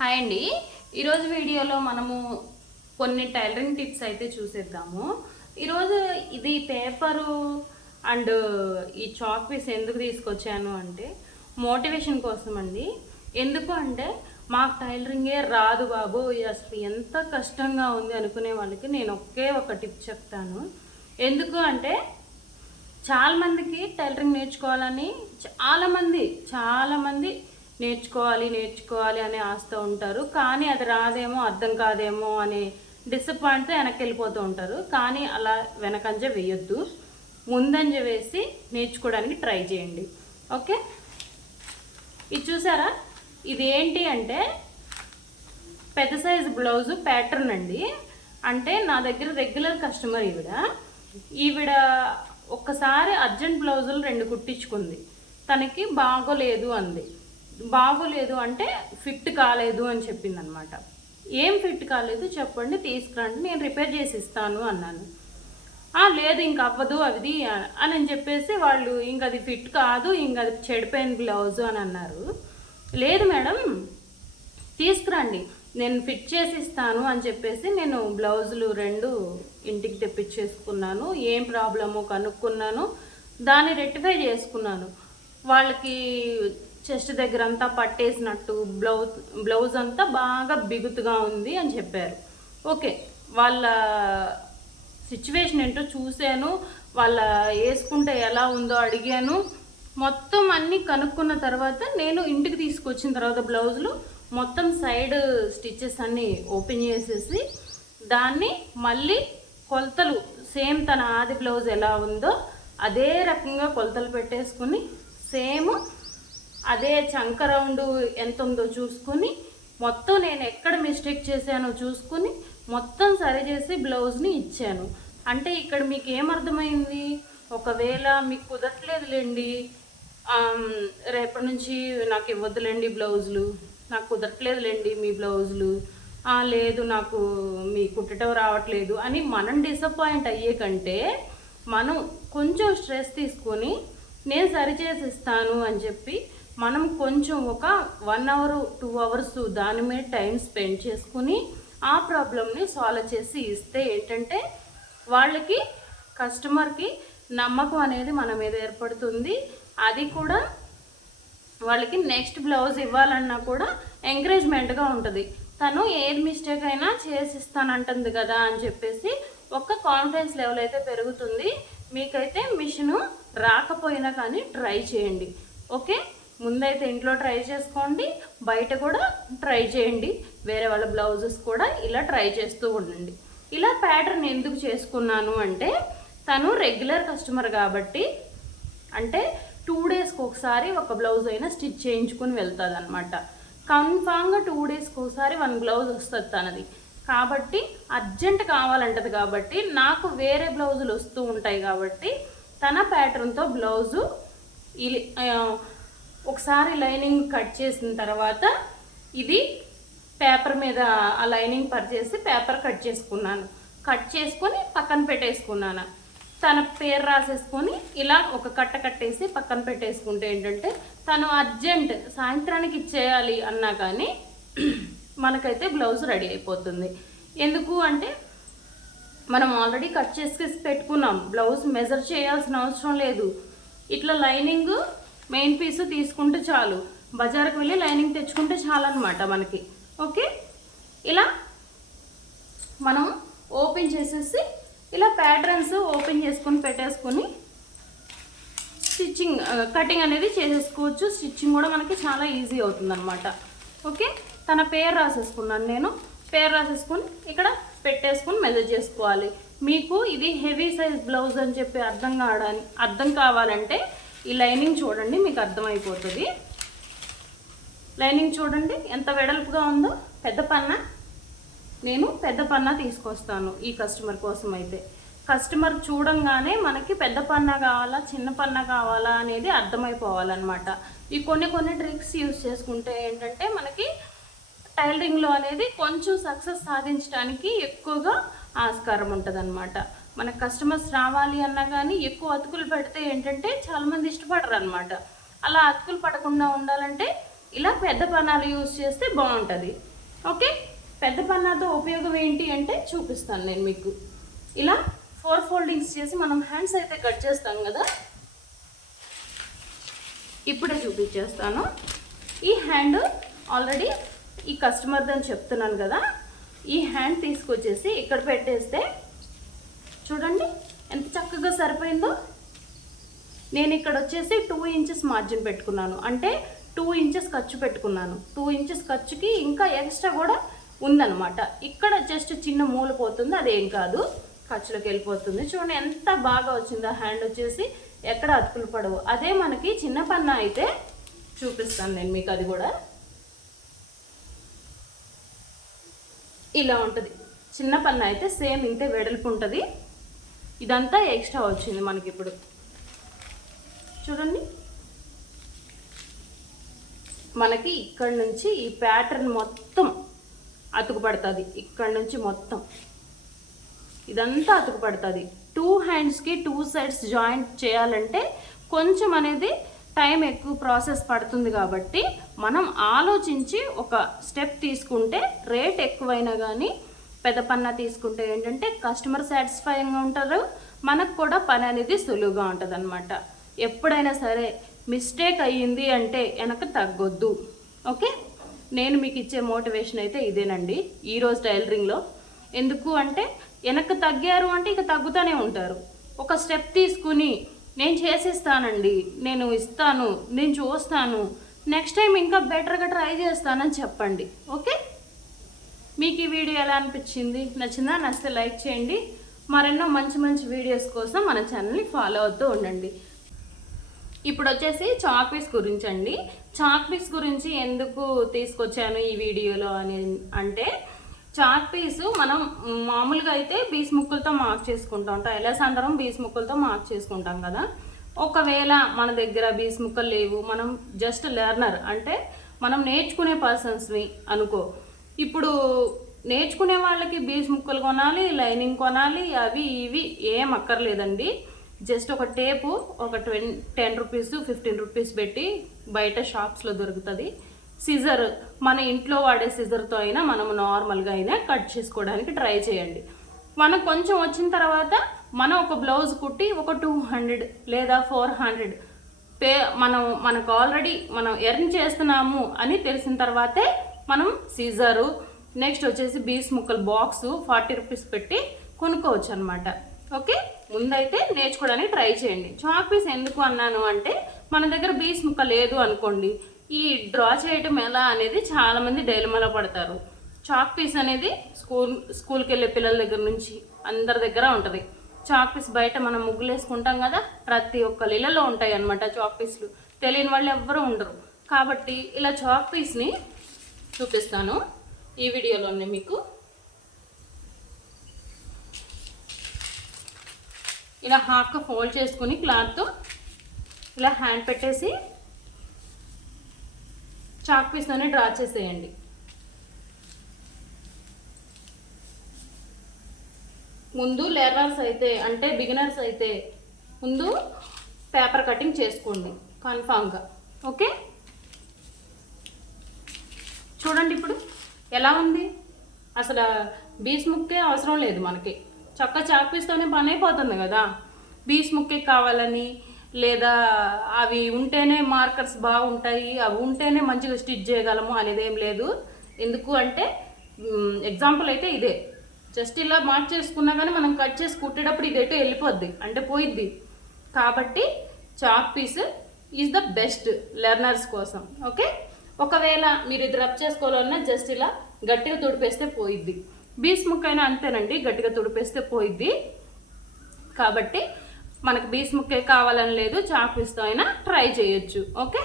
Hi అండి. ఈరోజు వీడియోలో మనము కొన్ని టైలరింగ్ టిప్స్ అయితే చూసేద్దాము. ఈరోజు ఇది పేపరు అండ్ ఈ చాక్ పీస్ ఎందుకు తీసుకొచ్చాను అంటే మోటివేషన్ కోసం అండి. ఎందుకు అంటే మాకు టైలరింగే రాదు బాబు. అసలు ఎంత కష్టంగా ఉంది అనుకునే వాళ్ళకి నేను ఒకే ఒక టిప్ చెప్తాను. ఎందుకు అంటే చాలామందికి టైలరింగ్ నేర్చుకోవాలని చాలామంది చాలామంది నేర్చుకోవాలి నేర్చుకోవాలి అనే ఆస్త ఉంటారు. కానీ అది రాదేమో అర్థం కాదేమో అనే డిసప్పాయింట్తో వెనక్కి వెళ్ళిపోతూ ఉంటారు. కానీ అలా వెనకంజ వేయొద్దు. ముందంజ వేసి నేర్చుకోవడానికి ట్రై చేయండి. ఓకే? ఇది చూసారా? ఇది ఏంటి అంటే పెద్ద సైజు బ్లౌజు ప్యాటర్న్ అండి. అంటే నా దగ్గర రెగ్యులర్ కస్టమర్ ఈవిడ. ఈవిడ ఒక్కసారి అర్జెంట్ బ్లౌజులు రెండు కుట్టించుకుంది. తనకి బాగోలేదు అంది. బాగోలేదు అంటే ఫిట్ కాలేదు అని చెప్పింది అనమాట ఏం ఫిట్ కాలేదు చెప్పండి తీసుకురండి నేను రిపేర్ చేసి ఇస్తాను అన్నాను లేదు ఇంక అవ్వదు అది అని చెప్పేసి వాళ్ళు ఇంక అది ఫిట్ కాదు ఇంక అది చెడిపోయిన బ్లౌజ్ అని అన్నారు. లేదు మేడం తీసుకురండి నేను ఫిట్ చేసి ఇస్తాను అని చెప్పేసి నేను బ్లౌజులు రెండు ఇంటికి తెప్పించేసుకున్నాను. ఏం ప్రాబ్లమో కనుక్కున్నాను. దాన్ని రెక్టిఫై చేసుకున్నాను. వాళ్ళకి చెస్ట్ దగ్గర అంతా పట్టేసినట్టు బ్లౌజ్ బ్లౌజ్ అంతా బాగా బిగుతుగా ఉంది అని చెప్పారు. ఓకే వాళ్ళ సిచ్యువేషన్ ఏంటో చూశాను వాళ్ళ వేసుకుంటే ఎలా ఉందో అడిగాను. మొత్తం అన్నీ కనుక్కున్న తర్వాత నేను ఇంటికి తీసుకొచ్చిన తర్వాత బ్లౌజులు మొత్తం సైడ్ స్టిచ్చెస్ అన్నీ ఓపెన్ చేసేసి దాన్ని మళ్ళీ కొలతలు సేమ్ తన ఆది బ్లౌజ్ ఎలా ఉందో అదే రకంగా కొలతలు పెట్టేసుకుని సేమ్ అదే చంక రౌండ్ ఎంత ఉందో చూసుకుని మొత్తం నేను ఎక్కడ మిస్టేక్ చేశానో చూసుకుని మొత్తం సరి చేసి బ్లౌజ్ని ఇచ్చాను. అంటే ఇక్కడ మీకు ఏమర్థమైంది ఒకవేళ మీకు కుదరట్లేదులేండి. రేపటి నుంచి నాకు ఇవ్వద్దులేండి బ్లౌజులు. నాకు కుదరట్లేదులేండి మీ బ్లౌజులు. లేదు నాకు మీ కుట్టడం రావట్లేదు అని మనం డిసప్పాయింట్ అయ్యే కంటే మనం కొంచెం స్ట్రెస్ తీసుకొని నేను సరిచేసి ఇస్తాను అని చెప్పి మనం కొంచెం ఒక వన్ అవర్ టూ అవర్స్ దాని మీద టైం స్పెండ్ చేసుకుని ఆ ప్రాబ్లమ్ని సాల్వ్ చేసి ఇస్తే ఏంటంటే వాళ్ళకి కస్టమర్కి నమ్మకం అనేది మన మీద ఏర్పడుతుంది. అది కూడా వాళ్ళకి నెక్స్ట్ బ్లౌజ్ ఇవ్వాలన్నా కూడా ఎంకరేజ్మెంట్గా ఉంటుంది. తను ఏది మిస్టేక్ అయినా చేసిస్తానంటుంది కదా అని చెప్పేసి ఒక్క కాన్ఫిడెన్స్ లెవెల్ అయితే పెరుగుతుంది. మీకైతే మిషను రాకపోయినా కానీ ట్రై చేయండి. ఓకే ముందైతే ఇంట్లో ట్రై చేసుకోండి బయట కూడా ట్రై చేయండి. వేరే వాళ్ళ బ్లౌజెస్ కూడా ఇలా ట్రై చేస్తూ ఉండండి. ఇలా ప్యాటర్న్ ఎందుకు చేసుకున్నాను అంటే తను రెగ్యులర్ కస్టమర్ కాబట్టి అంటే టూ డేస్కి ఒకసారి ఒక బ్లౌజ్ అయినా స్టిచ్ చేయించుకుని వెళ్తుంది అనమాట కన్ఫామ్గా టూ డేస్కి ఒకసారి వన్ బ్లౌజ్ వస్తుంది తనది. కాబట్టి అర్జెంట్ కావాలంటది కాబట్టి నాకు వేరే బ్లౌజులు వస్తూ ఉంటాయి కాబట్టి తన ప్యాటర్న్తో బ్లౌజు ఇలి ఒకసారి లైనింగ్ కట్ చేసిన తర్వాత ఇది పేపర్ మీద ఆ లైనింగ్ పరిచేసి పేపర్ కట్ చేసుకున్నాను. కట్ చేసుకొని పక్కన పెట్టేసుకున్నాను. తన పేరు రాసేసుకొని ఇలా ఒక కట్ట కట్టేసి పక్కన పెట్టేసుకుంటే ఏంటంటే తను అర్జెంట్ సాయంత్రానికి ఇచ్చేయాలి అన్నా కానీ మనకైతే బ్లౌజ్ రెడీ అయిపోతుంది. ఎందుకు అంటే మనం ఆల్రెడీ కట్ చేసి పెట్టుకున్నాం. బ్లౌజ్ మెజర్ చేయాల్సిన అవసరం లేదు. ఇట్లా లైనింగ్ మెయిన్ పీస్ తీసుకుంటే చాలు. బజార్కి వెళ్ళి లైనింగ్ తెచ్చుకుంటే చాలన్నమాట మనకి. ఓకే? ఇలా మనం ఓపెన్ చేసేసి ఇలా ప్యాటర్న్స్ ఓపెన్ చేసుకొని పెట్టేసుకొని స్టిచ్చింగ్ కటింగ్ అనేది చేసేసుకోవచ్చు. స్టిచ్చింగ్ కూడా మనకి చాలా ఈజీ అవుతుందన్నమాట. ఓకే? తన పేరు రాసేసుకున్నాను నేను. పేరు రాసేసుకొని ఇక్కడ పెట్టేసుకొని మెజర్ చేసుకోవాలి. మీకు ఇది హెవీ సైజ్ బ్లౌజ్ అని చెప్పి అర్థం కావడానికి అర్థం కావాలంటే ఈ లైనింగ్ చూడండి మీకు అర్థమైపోతుంది. లైనింగ్ చూడండి ఎంత వెడల్పుగా ఉందో. పెద్ద పన్న. నేను పెద్ద పన్నా తీసుకొస్తాను ఈ కస్టమర్ కోసం అయితే కస్టమర్ చూడంగానే మనకి పెద్ద పన్నా కావాలా చిన్న పన్నా కావాలా అనేది అర్థమైపోవాలన్నమాట. ఈ కొన్ని కొన్ని ట్రిక్స్ యూస్ చేసుకుంటే ఏంటంటే మనకి టైలరింగ్లో అనేది కొంచెం సక్సెస్ సాధించడానికి ఎక్కువగా ఆస్కారం ఉంటుంది మన కస్టమర్స్ రావాలి అన్నా కానీ ఎక్కువ అతుకులు పెడితే ఏంటంటే చాలామంది ఇష్టపడరు అనమాట అలా అతుకులు పడకుండా ఉండాలంటే ఇలా పెద్ద పన్నాలు యూజ్ చేస్తే బాగుంటుంది. ఓకే పెద్ద పన్నాతో ఉపయోగం ఏంటి అంటే చూపిస్తాను నేను మీకు. ఇలా ఫోర్ ఫోల్డింగ్స్ చేసి మనం హ్యాండ్స్ అయితే కట్ చేస్తాం కదా. ఇప్పుడే చూపించేస్తాను. ఈ హ్యాండ్ ఆల్రెడీ ఈ కస్టమర్ది అని చెప్తున్నాను కదా. ఈ హ్యాండ్ తీసుకొచ్చేసి ఇక్కడ పెట్టేస్తే చూడండి ఎంత చక్కగా సరిపోయిందో. నేను ఇక్కడ వచ్చేసి టూ ఇంచెస్ మార్జిన్ పెట్టుకున్నాను. అంటే టూ ఇంచెస్ ఖర్చు పెట్టుకున్నాను. టూ ఇంచెస్ ఖర్చుకి ఇంకా ఎక్స్ట్రా కూడా ఉందన్నమాట. ఇక్కడ జస్ట్ చిన్న మూల పోతుంది అదేం కాదు. ఖర్చులోకి వెళ్ళిపోతుంది. చూడండి ఎంత బాగా వచ్చిందో హ్యాండ్ వచ్చేసి ఎక్కడ అతుకులు పడవు. అదే మనకి చిన్న పన్న అయితే చూపిస్తాను నేను మీకు అది కూడా. ఇలా ఉంటుంది. చిన్న పన్న అయితే సేమ్ ఇంతే వెడల్పు ఉంటుంది. ఇదంతా ఎక్స్ట్రా వచ్చింది మనకి ఇప్పుడు చూడండి. మనకి ఇక్కడ నుంచి ఈ ప్యాటర్న్ మొత్తం అతుకుపడుతుంది ఇక్కడ నుంచి మొత్తం. ఇదంతా అతుకుపడుతుంది టూ హ్యాండ్స్కి టూ సైడ్స్ జాయింట్ చేయాలంటే కొంచెం అనేది టైం ఎక్కువ ప్రాసెస్ పడుతుంది కాబట్టి మనం ఆలోచించి ఒక స్టెప్ తీసుకుంటే రేట్ ఎక్కువైనా కానీ పెద్ద పన్న తీసుకుంటే ఏంటంటే కస్టమర్ సాటిస్ఫైయింగ్గా ఉంటారు. మనకు కూడా పని అనేది సులువుగా ఉంటుంది అనమాట ఎప్పుడైనా సరే మిస్టేక్ అయ్యింది అంటే వెనక తగ్గొద్దు. ఓకే? నేను మీకు ఇచ్చే మోటివేషన్ అయితే ఇదేనండి. ఈరోజు టైలరింగ్లో ఎందుకు అంటే వెనక్కి తగ్గారు అంటే ఇక తగ్గుతూనే ఉంటారు. ఒక స్టెప్ తీసుకుని నేను చేసిస్తానండి నేను ఇస్తాను నేను చూస్తాను నెక్స్ట్ టైం ఇంకా బెటర్గా ట్రై చేస్తానని చెప్పండి. ఓకే? మీకు ఈ వీడియో ఎలా అనిపించింది? నచ్చిందా? నచ్చితే లైక్ చేయండి. మరెన్నో మంచి మంచి వీడియోస్ కోసం మన ఛానల్ని ఫాలో అవుతూ ఉండండి. ఇప్పుడు వచ్చేసి చాక్ పీస్ గురించి అండి చాక్ పీస్ గురించి ఎందుకు తీసుకొచ్చాను ఈ వీడియోలో అని అంటే చాక్ పీసు మనం మామూలుగా అయితే బీస్ ముక్కులతో మార్క్ చేసుకుంటాం. టైలర్స్ అందరం బీస్ ముక్కులతో మార్క్ చేసుకుంటాం కదా. ఒకవేళ మన దగ్గర బీస్ ముక్కలు లేవు మనం జస్ట్ లెర్నర్ అంటే మనం నేర్చుకునే పర్సన్స్ని అనుకో. ఇప్పుడు నేర్చుకునే వాళ్ళకి బీజ్ ముక్కలు కొనాలి లైనింగ్ కొనాలి అవి ఇవి ఏం అక్కర్లేదండి. జస్ట్ ఒక టేపు ఒక ట్వెన్ టెన్ రూపీస్ ఫిఫ్టీన్ రూపీస్ పెట్టి బయట షాప్స్లో దొరుకుతుంది. సిజర్ మన ఇంట్లో వాడే సిజర్తో అయినా మనం నార్మల్గా అయినా కట్ చేసుకోవడానికి ట్రై చేయండి. మనకు కొంచెం వచ్చిన తర్వాత మనం ఒక బ్లౌజ్ కుట్టి ఒక టూ హండ్రెడ్ లేదా ఫోర్ హండ్రెడ్ పే మనం మనకు ఆల్రెడీ మనం ఎర్న్ చేస్తున్నాము అని తెలిసిన తర్వాతే మనం సీజరు నెక్స్ట్ వచ్చేసి బీస్ ముక్కలు బాక్స్ ఫార్టీ రూపీస్ పెట్టి కొనుక్కోవచ్చు అనమాట ఓకే ముందైతే నేర్చుకోవడానికి ట్రై చేయండి. చాక్ పీస్ ఎందుకు అన్నాను అంటే మన దగ్గర బీస్ ముక్క లేదు అనుకోండి ఈ డ్రా చేయటం ఎలా అనేది చాలామంది డైలమాలో పడతారు. చాక్ పీస్ అనేది స్కూల్ స్కూల్కి వెళ్ళే పిల్లల దగ్గర నుంచి అందరి దగ్గర ఉంటుంది. చాక్ పీస్ బయట మనం ముగ్గులేసుకుంటాం కదా ప్రతి ఒక్క ఇళ్ళలో ఉంటాయి అన్నమాట చాక్ పీస్లు తెలియని వాళ్ళు ఎవ్వరూ ఉండరు. కాబట్టి ఇలా చాక్ పీస్ని చూపిస్తాను ఈ వీడియోలోనే మీకు. ఇలా హాఫ్గా ఫోల్డ్ చేసుకుని క్లాత్తో ఇలా హ్యాండ్ పెట్టేసి చాక్ పీస్తోనే డ్రా చేసేయండి. ముందు లెర్నర్స్ అయితే అంటే బిగినర్స్ అయితే ముందు పేపర్ కటింగ్ చేసుకోండి కన్ఫామ్గా ఓకే చూడండి ఇప్పుడు ఎలా ఉంది? అసలు బీస్ ముక్కే అవసరం లేదు మనకి. చక్క చాక్ పీస్తోనే పని అయిపోతుంది కదా. బీస్ ముక్కే కావాలని లేదా అవి ఉంటేనే మార్కర్స్ బాగుంటాయి అవి ఉంటేనే మంచిగా స్టిచ్ చేయగలము అనేది ఏం లేదు. ఎందుకు అంటే ఎగ్జాంపుల్ అయితే ఇదే. జస్ట్ ఇలా మార్క్ చేసుకున్నా కానీ మనం కట్ చేసి కుట్టేటప్పుడు ఇది ఎటు వెళ్ళిపోద్ది అంటే పోయిద్ది. కాబట్టి chalk piece is the best learners కోసం ఓకే? ఒకవేళ మీరు ఇది రబ్ చేసుకోవాలన్నా జస్ట్ ఇలా గట్టిగా తుడిపేస్తే పోయిద్ది. బీస్ ముక్కైనా అంతేనండి గట్టిగా తుడిపేస్తే పోయిద్ది. కాబట్టి మనకు బీస్ ముక్కే కావాలని లేదు చాకు ఇస్తూ అయినా ట్రై చేయొచ్చు. ఓకే?